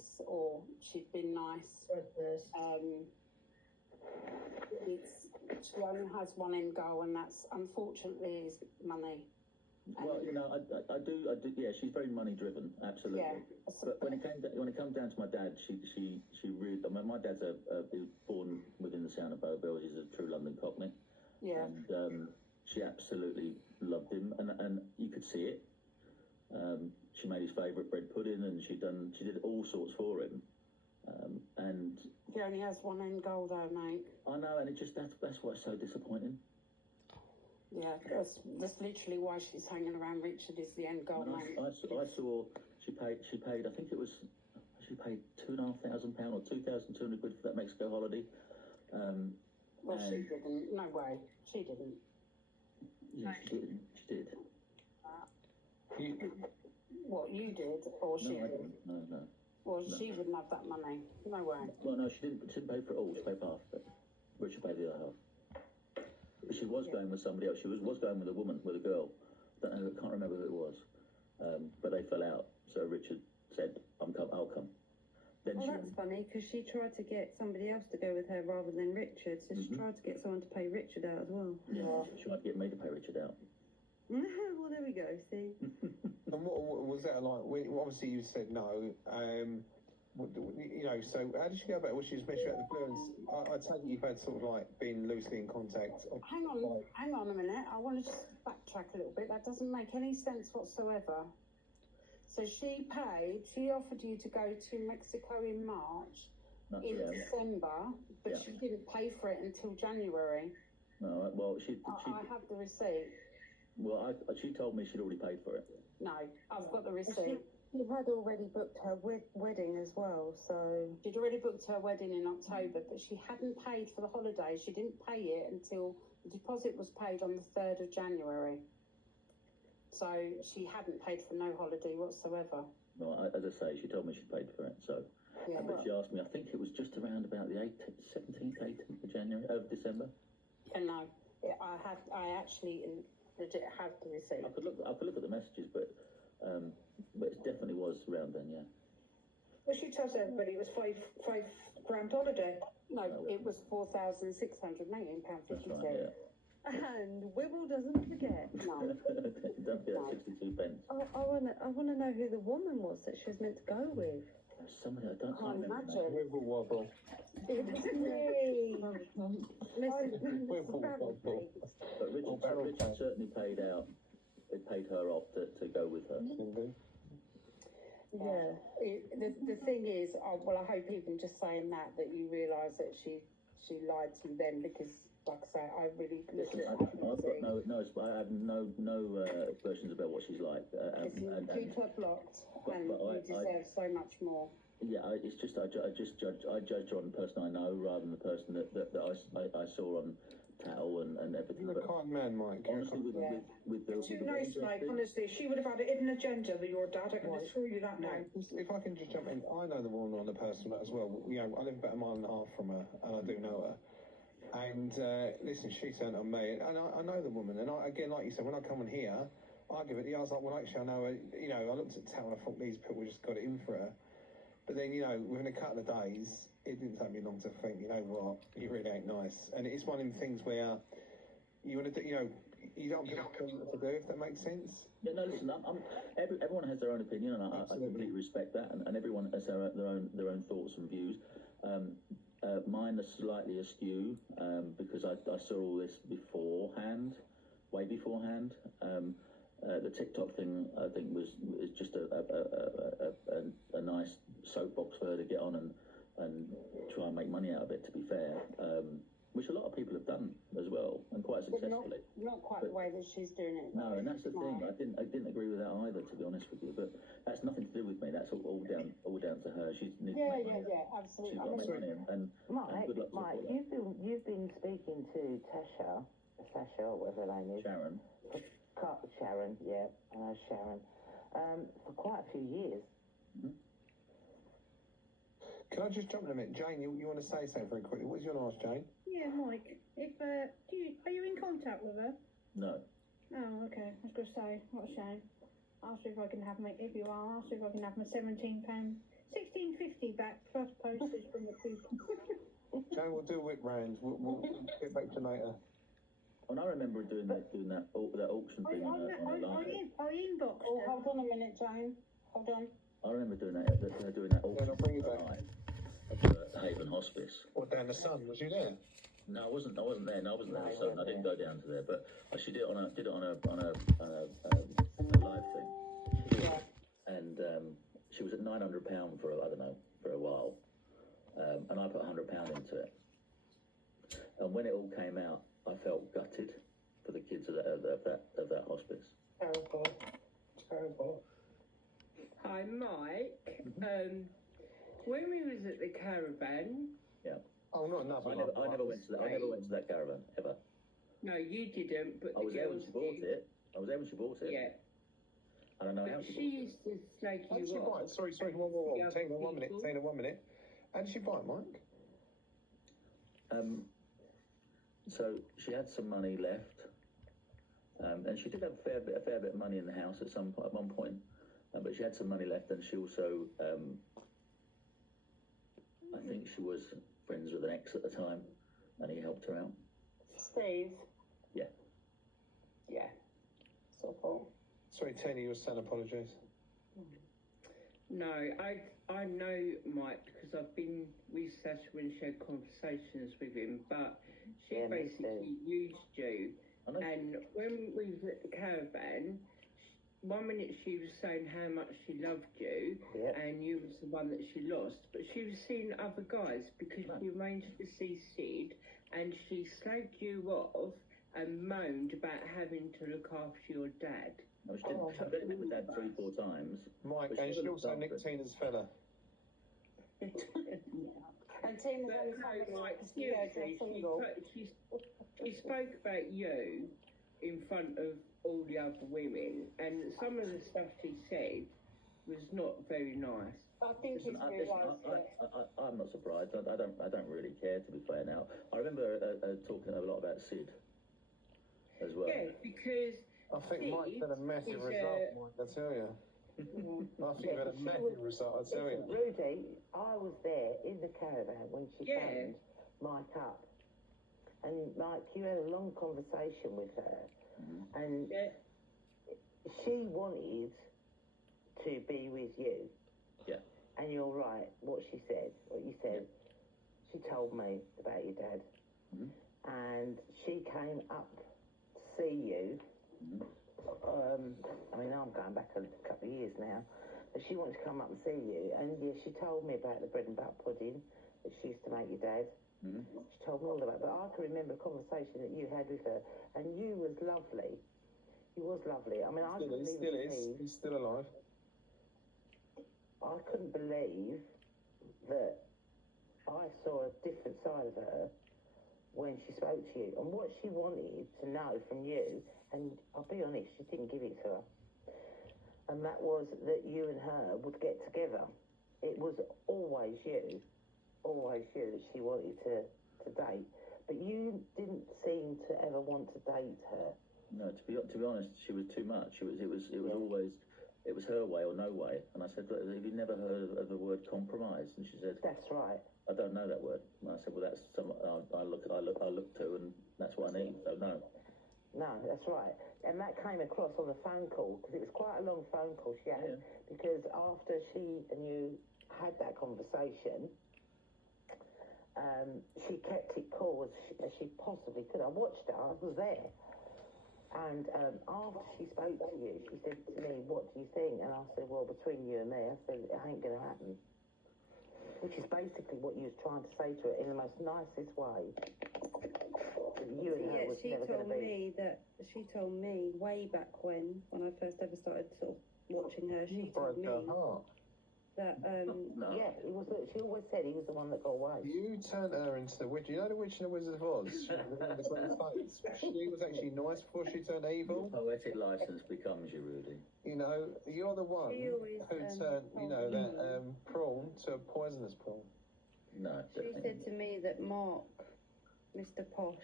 nice or she'd been nice. She only has one end goal, and that's unfortunately is money. Well, you know, I do. Yeah, she's very money driven, absolutely. Yeah, but when it comes down to my dad, she really. I mean, my dad's he was born within the sound of Bow Bells. He's a true London Cockney. Yeah. And she absolutely loved him, and you could see it. She made his favourite bread pudding, and she did all sorts for him. And he only has one end goal, though, mate. I know, and that's what's so disappointing. Yeah, that's literally why she's hanging around Richard, is the end goal, mate. I saw she paid. I think it was she paid £2,500 or 2,200 quid for that Mexico holiday. Well, she didn't. No way, she didn't. Yeah, she did. What, you did, or she did? No. Well, no. She wouldn't have that money. No way. Well, no, she didn't pay for it all. She paid for half of it. Richard paid the other half. But she was going with somebody else. She was going with a woman, with a girl. I can't remember who it was. But they fell out. So Richard said, I'll come. Then that's funny, because she tried to get somebody else to go with her rather than Richard. So she tried to get someone to pay Richard out as well. Yeah. She tried to get me to pay Richard out. Well, there we go, see. And what was that like? Obviously, you said no. You know, so how did she go about it? Was she just messed you out the blue? And I take it you've had sort of like been loosely in contact. Hang on a minute. I want to just backtrack a little bit. That doesn't make any sense whatsoever. So she offered you to go to Mexico in March, December, but she didn't pay for it until January. No, well, I have the receipt. Well, she told me she'd already paid for it. No, I've got the receipt. She had already booked her wedding as well, so... She'd already booked her wedding in October, but she hadn't paid for the holiday. She didn't pay it until the deposit was paid on the 3rd of January. So she hadn't paid for no holiday whatsoever. No, as I say, she told me she'd paid for it, so... Yeah. But she asked me, I think it was just around about the 17th, 18th of January, of December. And no, I actually legit have the receipt. I could look at the messages, but it definitely was around then, yeah. Well, she tells everybody it was five grand holiday. No, it was £4,618.52. Right, yeah. And Wibble doesn't forget. No. Don't forget 62 pence. I wanna know who the woman was that she was meant to go with. Somebody I can't imagine. Wibble wobble. It was me. Wibble wobble. But Richard certainly paid her off to go with her. Yeah. The thing is, well, I hope even just saying that you realise that she lied to you then, because, like I say, I really... I have no versions about what she's like. Keep her blocked, and you deserve so much more. Yeah, it's just I judge her on the person I know rather than the person that I saw on Tattle and everything. You're a kind man, Mike. Honestly, with the too nice, Mike. Honestly, she would have had a hidden agenda with your dad. I can assure you that now. If I can just jump in, I know the woman on the person as well. You know, I live about a mile and a half from her, and I do know her. And listen, she turned on me, and I know the woman. And again, like you said, when I come in here, I give it. I was like, well, actually, I know her. You know, I looked at Tattle and I thought these people just got it in for her. But then, you know, within a couple of days, it didn't take me long to think, you know what, you really ain't nice. And it's one of them things where you want to, you know, you don't know what to do, if that makes sense. Yeah, no, listen, everyone has their own opinion, and I completely respect that, and everyone has their own thoughts and views. Mine are slightly askew, because I saw all this way beforehand. The TikTok thing, I think, is just a nice soapbox for her to get on and try and make money out of it, to be fair, which a lot of people have done as well, and quite successfully. Not quite the way that she's doing it. No, and that's the thing. I didn't agree with that either, to be honest with you. But that's nothing to do with me. That's all down to her. She's absolutely. She's got to make money, and good luck to her. Mike, you've been speaking to Sasha, or whatever her name is. Sharryn, yeah, Sharryn, for quite a few years. Mm-hmm. Can I just jump in a minute? Jane, you want to say something very quickly? What do you want to ask, Jane? Yeah, Mike. Are you in contact with her? No. Oh, okay. I was going to say, what a shame. I'll see if I can have my £17.50 postage from the people. Jane, we'll do a whip round. We'll get back to later. And I remember doing that auction thing on a live. I inboxed Oh, her. hold on a minute, Jane. Hold on. I remember doing that auction I'll bring you back. at Haven Hospice. Or down the Sun, was you there? No, I wasn't there. No, I wasn't there. So I didn't go down to there, but I actually did it on a live thing. Yeah. And she was at £900 for a while, and I put £100 into it. And when it all came out, I felt gutted for the kids of that hospice. Terrible. Terrible. Hi, Mike. When we was at the caravan, Oh, not enough. I never went to that caravan ever. no, you didn't, but I was the there when girls she bought did. it. I was there when she bought it. Yeah, I don't know how but she she bought it. used to slag How did she you bite? off. Sorry, and whoa. the other Tina, 1 minute. people. Tina, 1 minute. How did she bite, Mike? So she had some money left, and she did have a fair bit of money in the house at one point. But she had some money left, and she also, I think she was friends with an ex at the time, and he helped her out. Steve. Yeah. Yeah. So cool. Sorry, Tina, you were saying apologies. No, I know Mike because I've been with Sasha when she had conversations with him, but she Yeah, me basically used you. I know. And when we was at the caravan, 1 minute she was saying how much she loved you, Yep. and you was the one that she lost, but she was seeing other guys because she arranged to see Sid, and she slagged you off and moaned about having to look after your dad. No, she didn't. She did it with Dad 3-4 times. Mike, But she and she wasn't also after nicked it. Tina's fella. And Tina's But only no, family like because we are seriously, single. she spoke about you in front of all the other women, and some of the stuff she said was not very nice. I think Listen, he's realised it. I'm not surprised. I don't really care, to be fair. Now I remember talking a lot about Sid as well. Yeah, because I think Mike had a massive Sid is, result, Mike, I tell you. I think you had a massive result, I tell you. Listen, Rudy, I was there in the caravan when she Yeah. phoned Mike up. And Mike, you had a long conversation with her. And Yeah. she wanted to be with you. Yeah. And you're right, what you said. She told me about your dad. And she came up to see you. I mean, I'm going back a couple of years now. But she wanted to come up and see you. And yeah, she told me about the bread and butter pudding that she used to make your dad. She told me all about it. But I can remember a conversation that you had with her. And you was lovely. He was lovely. I mean, I couldn't even believe. He's still alive. I couldn't believe that I saw a different side of her when she spoke to you. And what she wanted to know from you, and I'll be honest, she didn't give it to her. And that was that you and her would get together. It was always you that she wanted to date. But you didn't seem to ever want to date her. No, to be honest, she was too much. It was always, it was her way or no way. And I said, "Look, have you never heard of the word compromise?" And she said, That's right. "I don't know that word." And I said, "Well, that's something I look to, and that's what I need." So no. No, that's right. And that came across on the phone call, because it was quite a long phone call she had. Yeah. Because after she and you had that conversation, she kept it cool as she possibly could. I watched her, I was there. And after she spoke to you, she said to me, "What do you think?" And I said, "Well, between you and me," I said, "it ain't going to happen." Which is basically what you was trying to say to her in the most nicest way. That you and her Yeah, was she never going told to be. she told me way back when I first ever started sort of watching her, You she told broke me her heart. that No. Yeah, she always said he was the one that got away. You turned her into the witch. You know the witch in the Wizard of Oz? She was in the Great States. She was actually nice before she turned evil. Poetic license becomes you, Rudy. You know, you're the one She always, who turned, you told know, me. that prawn to a poisonous prawn. No. she definitely. said to me that Mark, Mr. Posh,